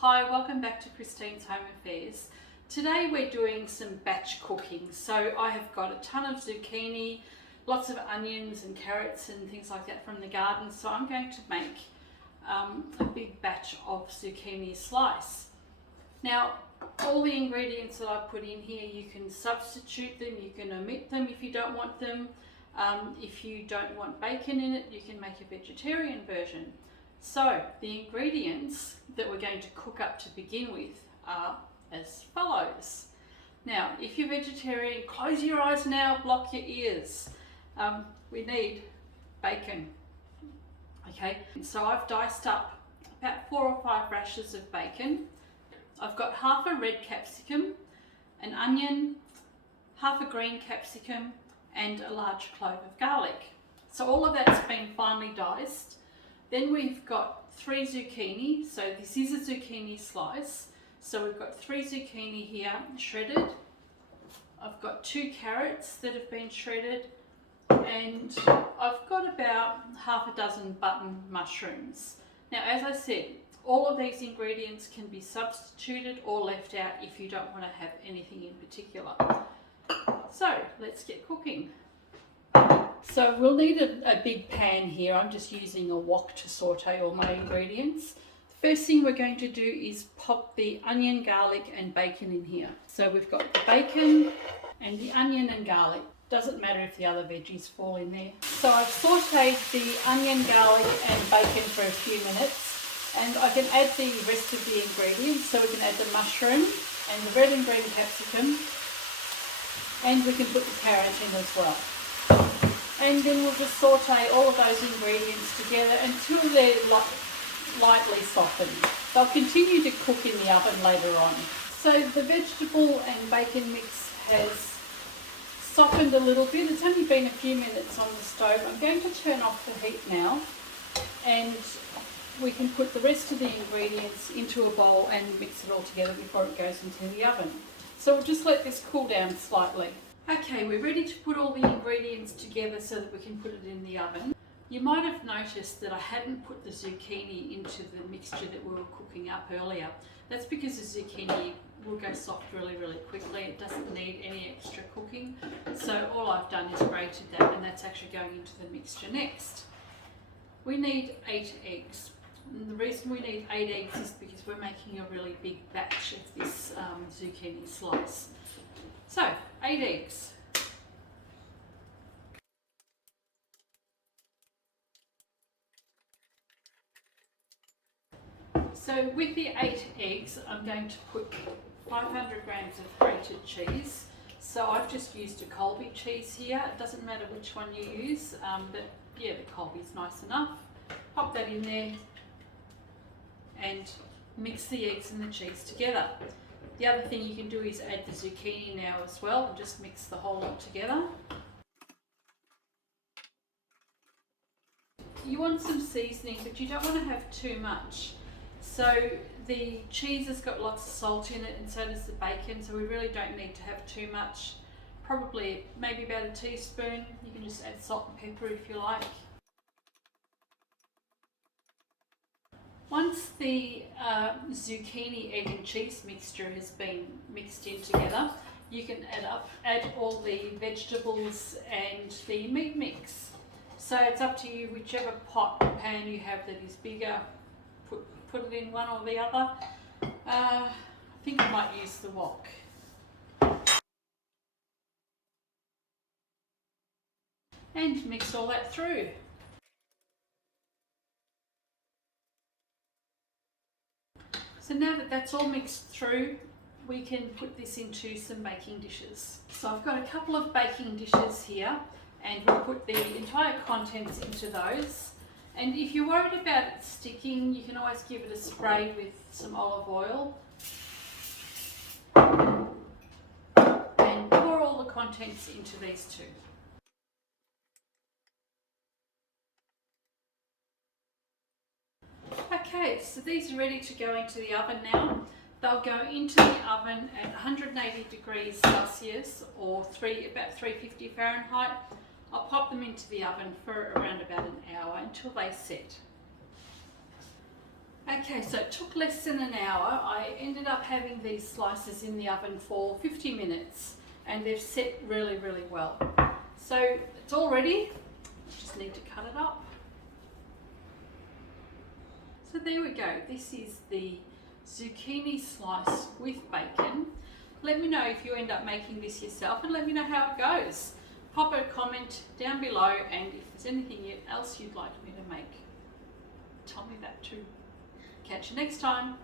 Hi, welcome back to Christine's Home Affairs. Today we're doing some batch cooking. So I have got a ton of zucchini, lots of onions and carrots and things like that from the garden. So I'm going to make a big batch of zucchini slice. Now, all the ingredients that I put in here, you can substitute them, you can omit them if you don't want them. If you don't want bacon in it, you can make a vegetarian version. So the ingredients that we're going to cook up to begin with are as follows. Now, if you're vegetarian, close your eyes now, block your ears. We need bacon. Okay, so I've diced up about 4 or 5 rashers of bacon. I've got half a red capsicum, an onion, half a green capsicum, and a large clove of garlic. So all of that's been finely diced. Then we've got 3 zucchini, so this is a zucchini slice. So we've got 3 zucchini here, shredded. I've got 2 carrots that have been shredded, and I've got about half a dozen button mushrooms. Now, as I said, all of these ingredients can be substituted or left out if you don't want to have anything in particular. So let's get cooking. So we'll need a big pan here. I'm just using a wok to saute all my ingredients. The first thing we're going to do is pop the onion, garlic and bacon in here. So we've got the bacon and the onion and garlic. Doesn't matter if the other veggies fall in there. So I've sauteed the onion, garlic and bacon for a few minutes, and I can add the rest of the ingredients. So we can add the mushroom and the red and green capsicum, and we can put the carrot in as well. And then we'll just saute all of those ingredients together until they're lightly softened. They'll continue to cook in the oven later on. So the vegetable and bacon mix has softened a little bit. It's only been a few minutes on the stove. I'm going to turn off the heat now, and we can put the rest of the ingredients into a bowl and mix it all together before it goes into the oven. So we'll just let this cool down slightly. Okay, we're ready to put all the ingredients together so that we can put it in the oven. You might have noticed that I hadn't put the zucchini into the mixture that we were cooking up earlier. That's because the zucchini will go soft really quickly. It doesn't need any extra cooking. So all I've done is grated that, and that's actually going into the mixture next. We need 8 eggs. And the reason we need 8 eggs is because we're making a really big batch of this zucchini slice. So, 8 eggs. So with the 8 eggs, I'm going to put 500 grams of grated cheese. So I've just used a Colby cheese here. It doesn't matter which one you use, but yeah, the Colby's nice enough. Pop that in there and mix the eggs and the cheese together. The other thing you can do is add the zucchini now as well, and just mix the whole lot together. You want some seasoning, but you don't want to have too much. So the cheese has got lots of salt in it, and so does the bacon, so we really don't need to have too much. Probably maybe about a teaspoon. You can just add salt and pepper if you like. Once the zucchini, egg and cheese mixture has been mixed in together, you can add all the vegetables and the meat mix. So it's up to you, whichever pot or pan you have that is bigger, put it in one or the other. I think I might use the wok. And mix all that through. So now that that's all mixed through, we can put this into some baking dishes. So I've got a couple of baking dishes here, and we'll put the entire contents into those. And if you're worried about it sticking, you can always give it a spray with some olive oil. And pour all the contents into these two. Okay, so these are ready to go into the oven now. They'll go into the oven at 180 degrees Celsius or about 350 Fahrenheit. I'll pop them into the oven for around about an hour until they set. Okay, so it took less than an hour. I ended up having these slices in the oven for 50 minutes and they've set really, really well. So it's all ready. Just need to cut it up. So there we go. This is the zucchini slice with bacon. Let me know if you end up making this yourself and let me know how it goes. Pop a comment down below, and if there's anything else you'd like me to make, tell me that too. Catch you next time.